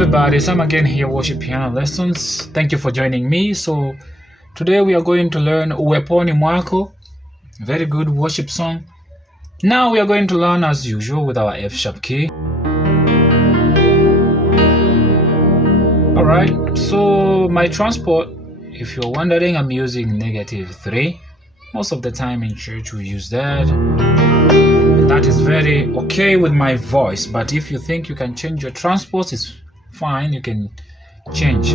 everybody, Sam again here, Worship Piano Lessons. Thank you for joining me. So today we are going to learn Uweponi Mwako, very good worship song. Now we are going to learn as usual with our F sharp key. Alright, so my transport, if you're wondering, I'm using -3. Most of the time in church we use that. That is very okay with my voice, but if you think you can change your transport, it's fine, you can change.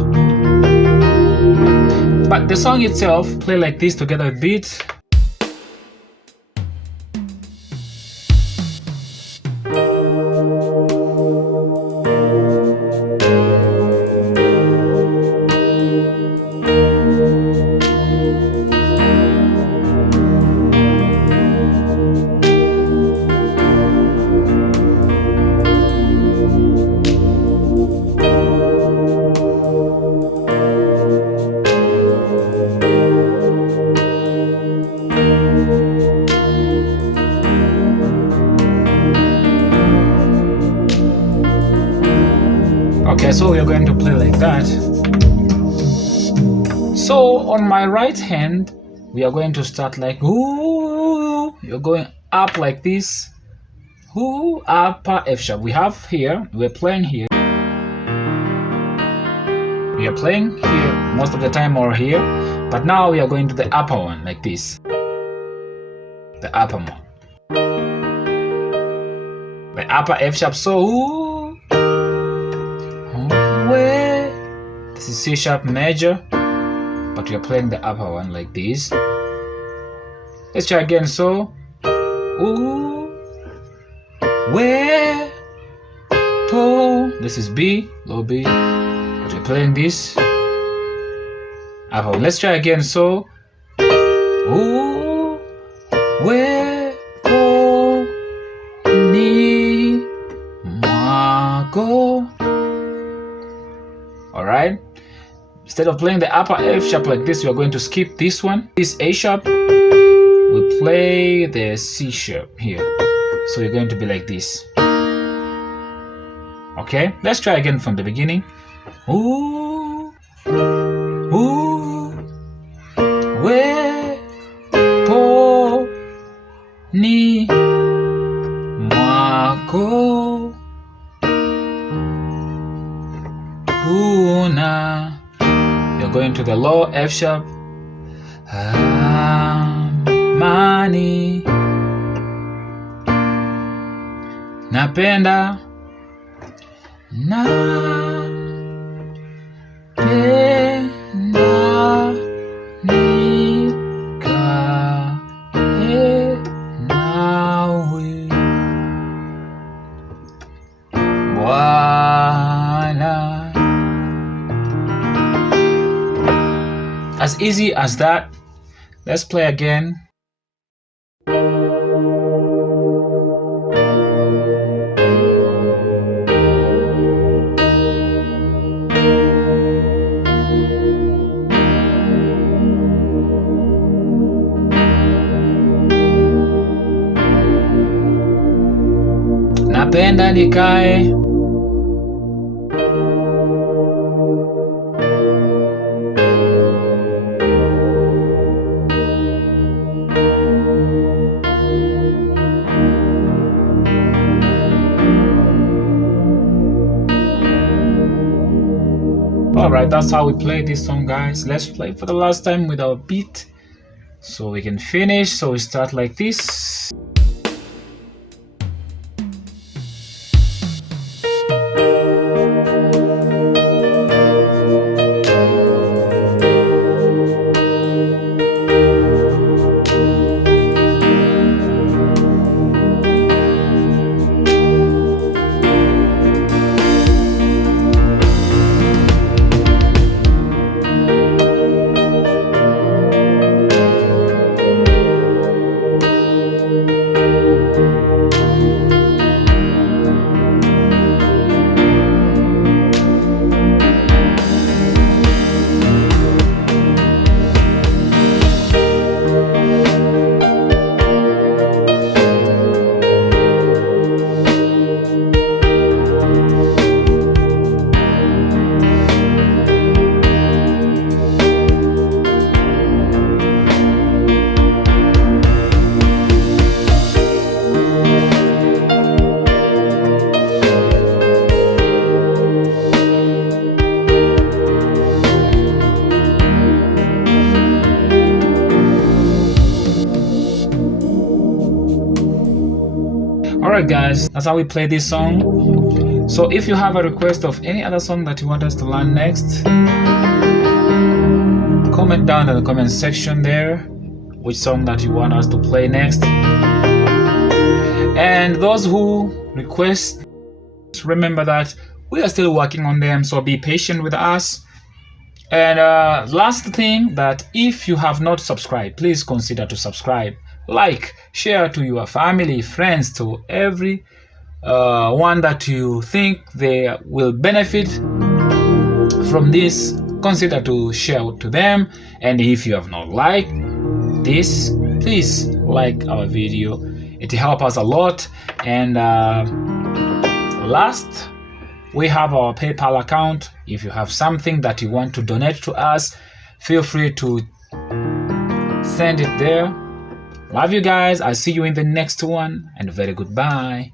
But the song itself, play like this together with beats. Okay, so we are going to play like that. So on my right hand, we are going to start like ooh. You're going up like this. Ooh, upper F sharp. We have here, we're playing here. We are playing here most of the time or here, but now we are going to the upper one like this. The upper one. The upper F sharp. So ooh. This is C sharp major, but we are playing the upper one like this. Let's try again. So, ooh, where, po. This is B, low B, but we're playing this upper one. Let's try again. So, ooh, where, po, ni, mwako. Alright, instead of playing the upper F sharp like this, we are going to skip this one. This A sharp, we play the C sharp here. So we're going to be like this. Okay, let's try again from the beginning. Ooh, ooh, we, po, ni, mwako. Una. You're going to the low F sharp. Amani. Napenda. Napenda. Nikae nawe. Bwana. As easy as that. Let's play again. Napenda nikae. Alright, that's how we play this song, guys. Let's play for the last time with our beat so we can finish. So we start like this. Alright guys, that's how we play this song. So if you have a request of any other song that you want us to learn next, comment down in the comment section there which song that you want us to play next. And those who request, remember that we are still working on them, so be patient with us. And last thing, that if you have not subscribed, please consider to subscribe, like, share to your family, friends, to every one that you think they will benefit from this. Consider to share to them. And if you have not liked this, please like our video. It helps us a lot. And last, we have our PayPal account. If you have something that you want to donate to us, feel free to send it there. Love you guys. I'll see you in the next one, and very goodbye.